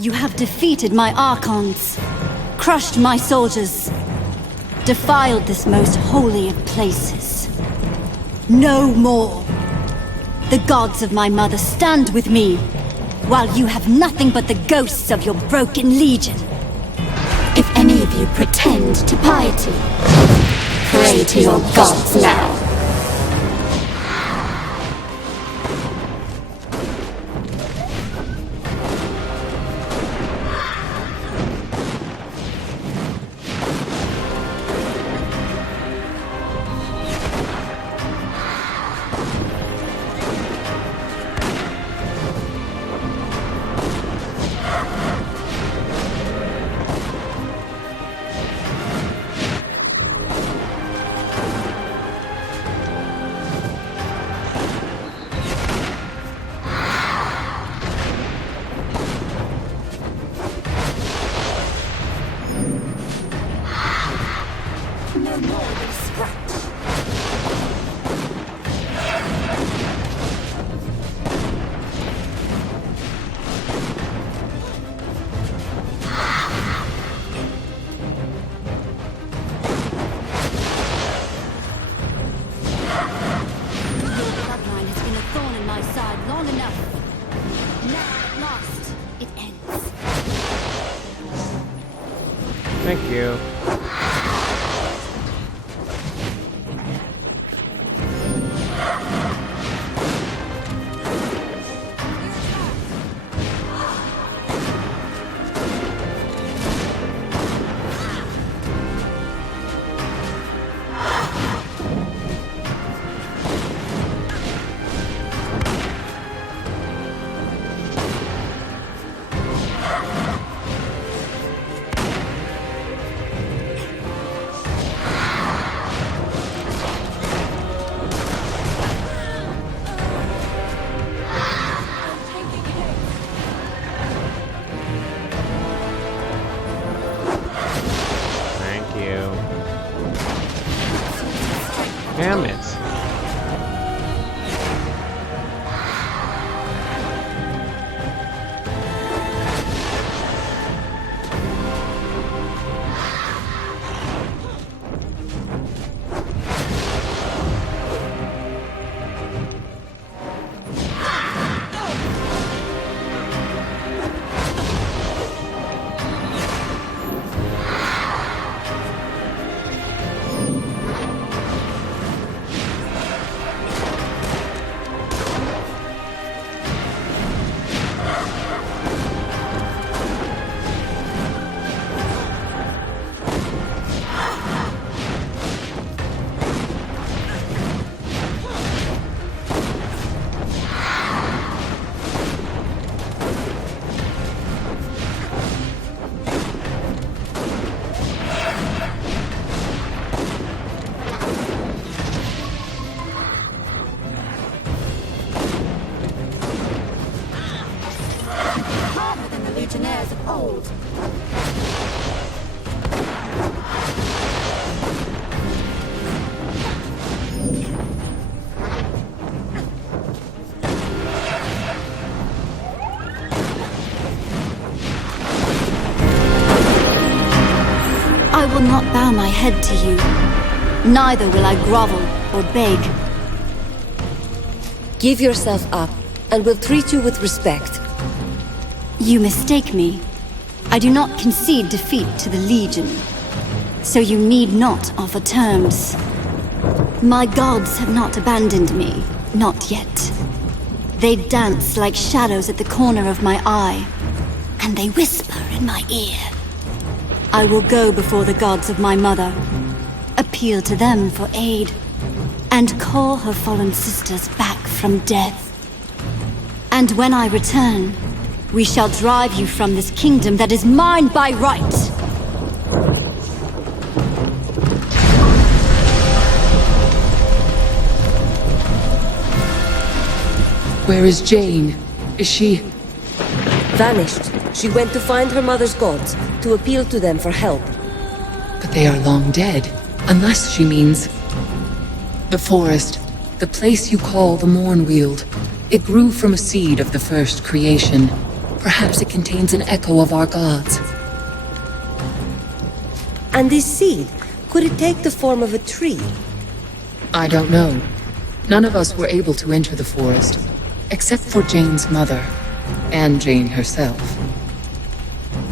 You have defeated my archons, crushed my soldiers, defiled this most holy of places. No more. The gods of my mother stand with me, while you have nothing but the ghosts of your broken legion. If any of you pretend to piety, pray to your gods now. Thank you. Damn it. Legionnaires of old. I will not bow my head to you. Neither will I grovel or beg. Give yourself up, and we'll treat you with respect. You mistake me. I do not concede defeat to the Legion, so you need not offer terms. My gods have not abandoned me, not yet. They dance like shadows at the corner of my eye, and they whisper in my ear. I will go before the gods of my mother, appeal to them for aid, and call her fallen sisters back from death. And when I return, we shall drive you from this kingdom that is mine by right. Where is Jeyne? Is she... Vanished. She went to find her mother's gods, to appeal to them for help. But they are long dead. Unless she means... The forest. The place you call the Mournweald. It grew from a seed of the first creation. Perhaps it contains an echo of our gods. And this seed, could it take the form of a tree? I don't know. None of us were able to enter the forest, except for Jeyne's mother, and Jeyne herself.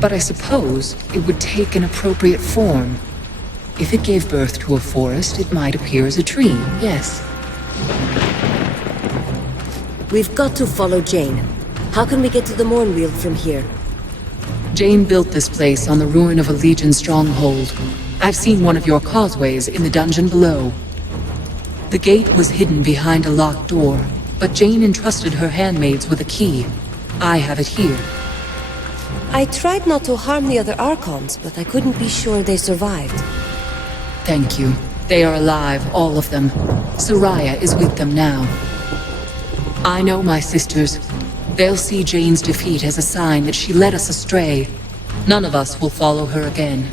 But I suppose it would take an appropriate form. If it gave birth to a forest, it might appear as a tree, yes. We've got to follow Jeyne. How can we get to the Mornweald from here? Jeyne built this place on the ruin of a Legion stronghold. I've seen one of your causeways in the dungeon below. The gate was hidden behind a locked door, but Jeyne entrusted her handmaids with a key. I have it here. I tried not to harm the other Archons, but I couldn't be sure they survived. Thank you. They are alive, all of them. Soraya is with them now. I know my sisters. They'll see Jeyne's defeat as a sign that she led us astray. None of us will follow her again.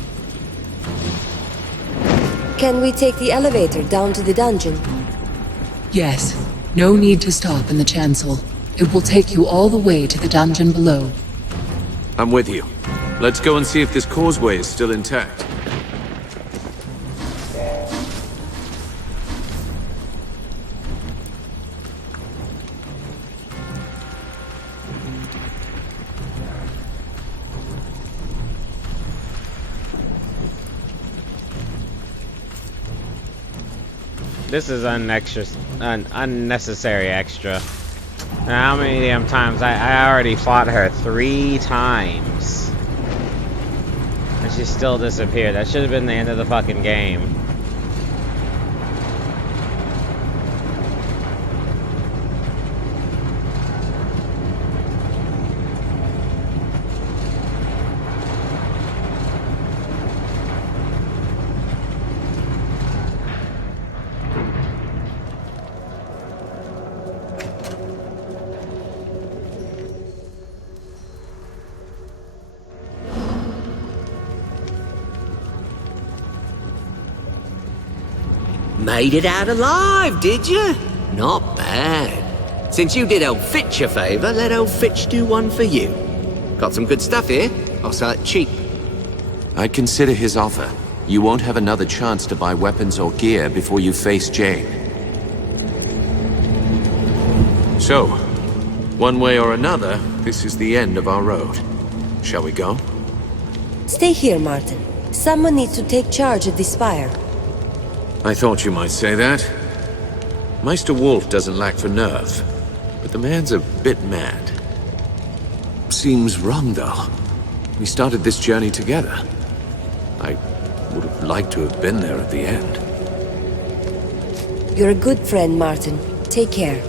Can we take the elevator down to the dungeon? Yes. No need to stop in the chancel. It will take you all the way to the dungeon below. I'm with you. Let's go and see if this causeway is still intact. This is an unnecessary extra. And how many damn times? I already fought her 3 times. And she still disappeared. That should have been the end of the fucking game. Made it out alive, did you? Not bad. Since you did old Fitch a favour, let old Fitch do one for you. Got some good stuff here. I'll sell it cheap. I'd consider his offer. You won't have another chance to buy weapons or gear before you face Jeyne. So, one way or another, this is the end of our road. Shall we go? Stay here, Martin. Someone needs to take charge of this spire. I thought you might say that. Meister Wolf doesn't lack for nerve, but the man's a bit mad. Seems wrong, though. We started this journey together. I would have liked to have been there at the end. You're a good friend, Martin. Take care.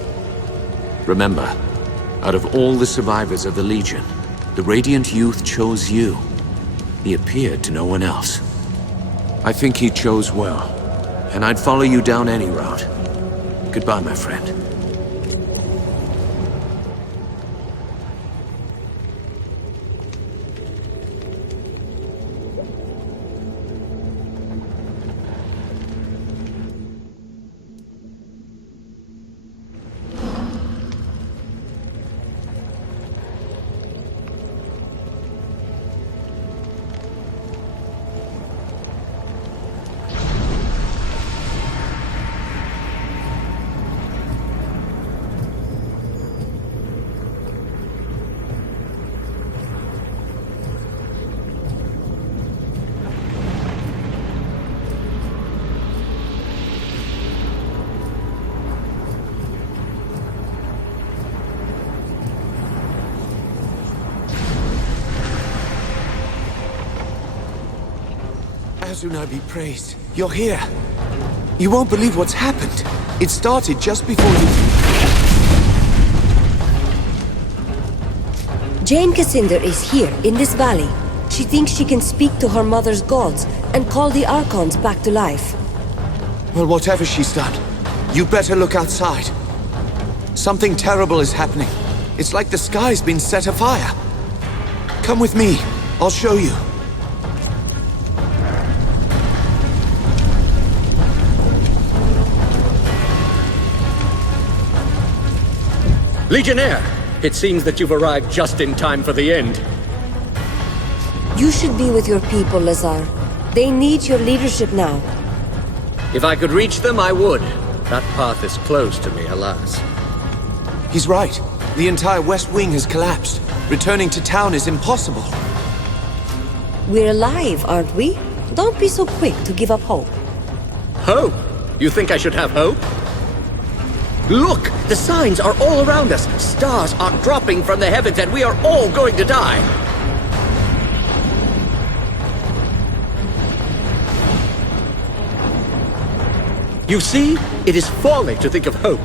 Remember, out of all the survivors of the Legion, the Radiant Youth chose you. He appeared to no one else. I think he chose well. And I'd follow you down any route. Goodbye, my friend. Azuna be praised. You're here. You won't believe what's happened. It started just before you... Jeyne Kassynder is here, in this valley. She thinks she can speak to her mother's gods and call the Archons back to life. Well, whatever she's done, you better look outside. Something terrible is happening. It's like the sky's been set afire. Come with me. I'll show you. Legionnaire! It seems that you've arrived just in time for the end. You should be with your people, Lazar. They need your leadership now. If I could reach them, I would. That path is closed to me, alas. He's right. The entire West Wing has collapsed. Returning to town is impossible. We're alive, aren't we? Don't be so quick to give up hope. Hope? You think I should have hope? Look! The signs are all around us. Stars are dropping from the heavens and we are all going to die. You see? It is folly to think of hope.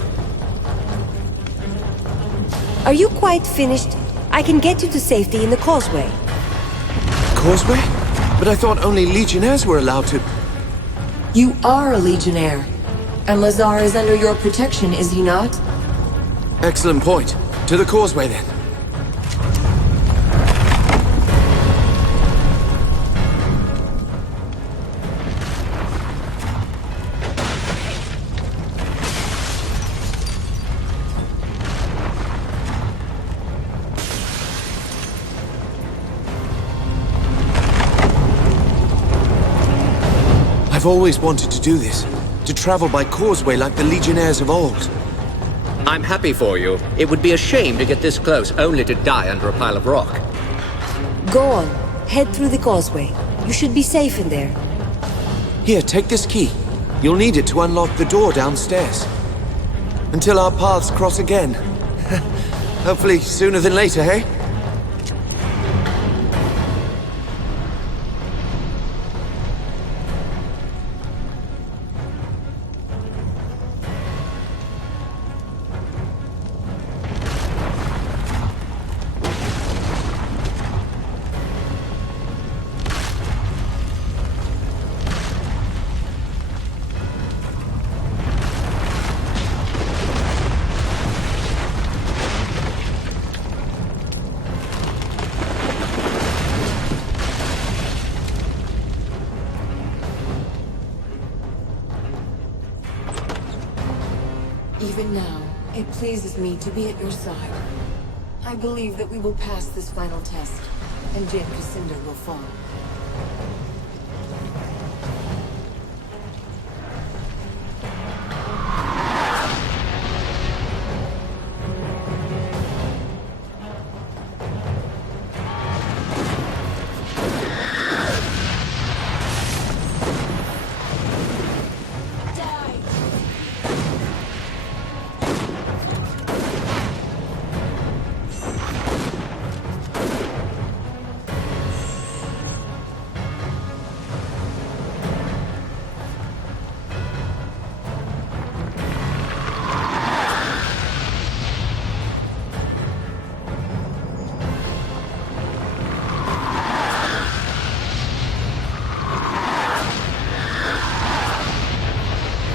Are you quite finished? I can get you to safety in the causeway. Causeway? But I thought only Legionnaires were allowed to... You are a Legionnaire. And Lazar is under your protection, is he not? Excellent point. To the causeway, then. I've always wanted to do this. To travel by causeway like the Legionnaires of old. I'm happy for you. It would be a shame to get this close only to die under a pile of rock. Go on. Head through the causeway. You should be safe in there. Here, take this key. You'll need it to unlock the door downstairs. Until our paths cross again. Hopefully sooner than later, hey? Even now, it pleases me to be at your side. I believe that we will pass this final test, and Jeyne Kassynder will fall.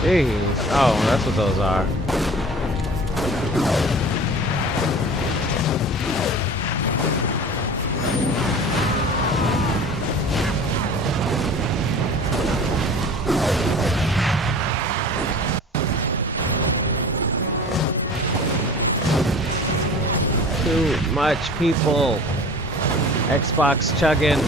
Jeez. Oh, that's what those are. Too much people. Xbox chugging.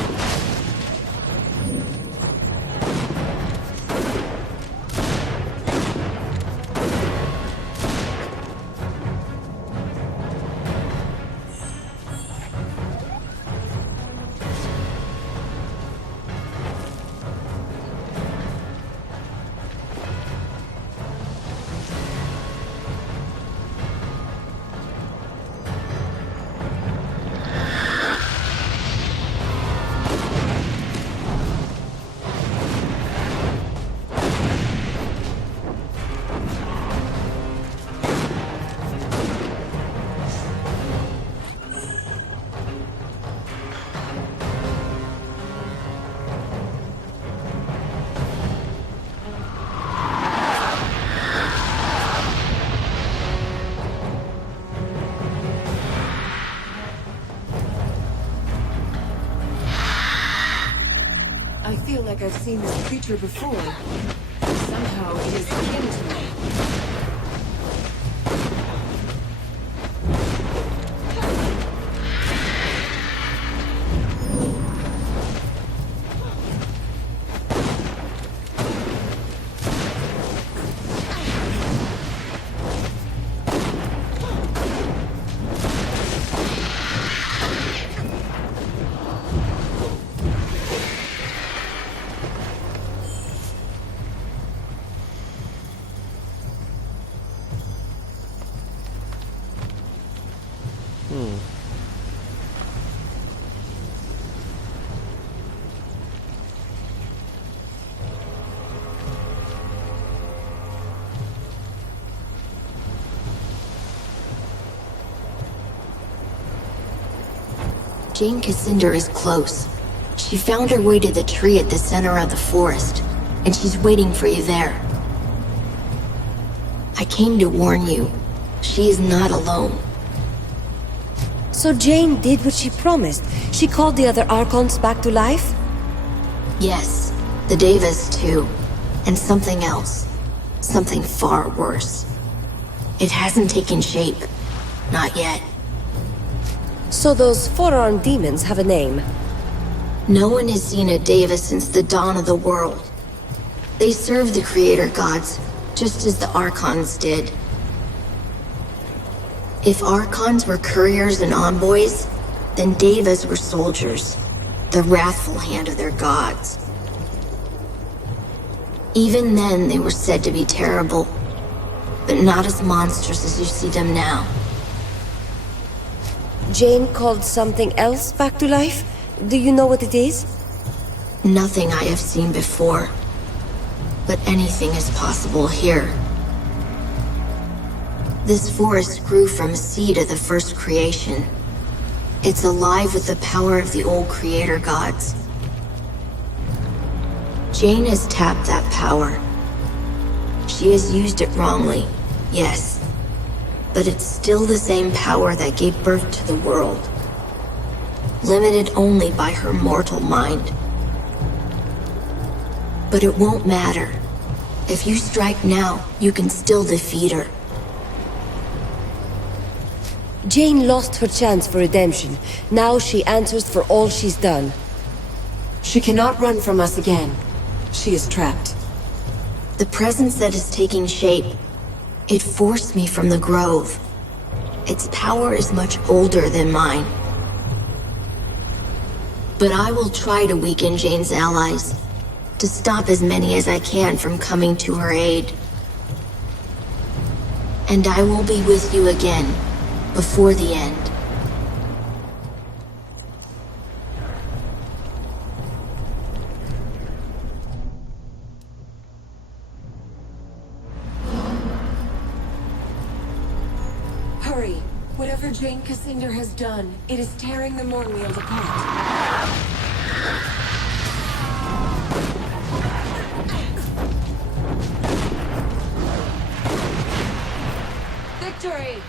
I feel like I've seen this creature before. Somehow it is akin to me. Jeyne Kassynder is close. She found her way to the tree at the center of the forest, and she's waiting for you there. I came to warn you. She is not alone. So Jeyne did what she promised. She called the other Archons back to life? Yes, the Devas too. And something else. Something far worse. It hasn't taken shape. Not yet. So those four-armed demons have a name. No one has seen a Deva since the dawn of the world. They serve the Creator Gods, just as the Archons did. If Archons were couriers and envoys, then Devas were soldiers, the wrathful hand of their gods. Even then, they were said to be terrible, but not as monstrous as you see them now. Jeyne called something else back to life? Do you know what it is? Nothing I have seen before, but anything is possible here. This forest grew from a seed of the first creation. It's alive with the power of the old Creator Gods. Jeyne has tapped that power. She has used it wrongly, yes. But it's still the same power that gave birth to the world. Limited only by her mortal mind. But it won't matter. If you strike now, you can still defeat her. Jeyne lost her chance for redemption. Now she answers for all she's done. She cannot run from us again. She is trapped. The presence that is taking shape, it forced me from the grove. Its power is much older than mine. But I will try to weaken Jeyne's allies, to stop as many as I can from coming to her aid. And I will be with you again, before the end. Hurry! Whatever Jeyne Kassynder has done, it is tearing the Mornfield apart. Victory!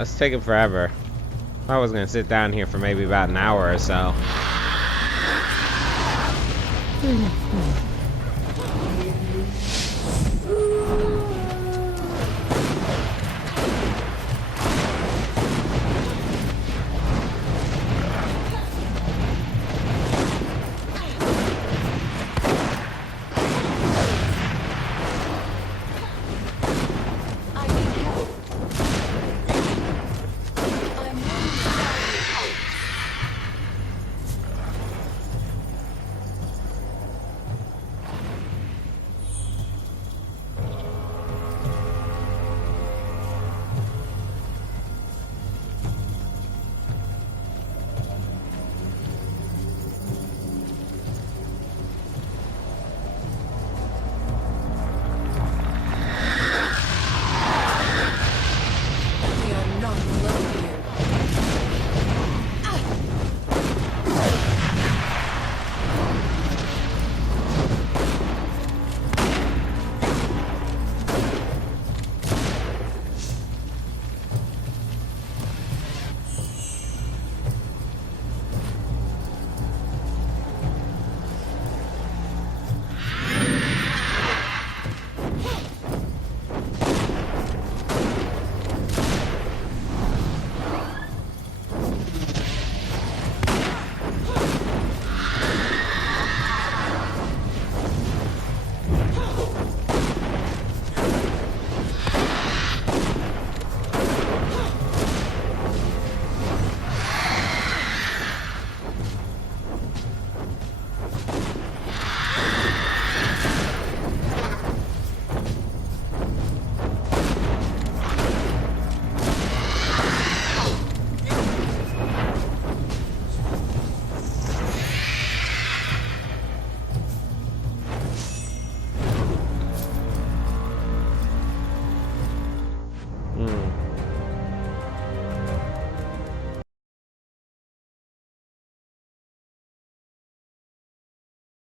It's taking forever. I was gonna sit down here for maybe about an hour or so.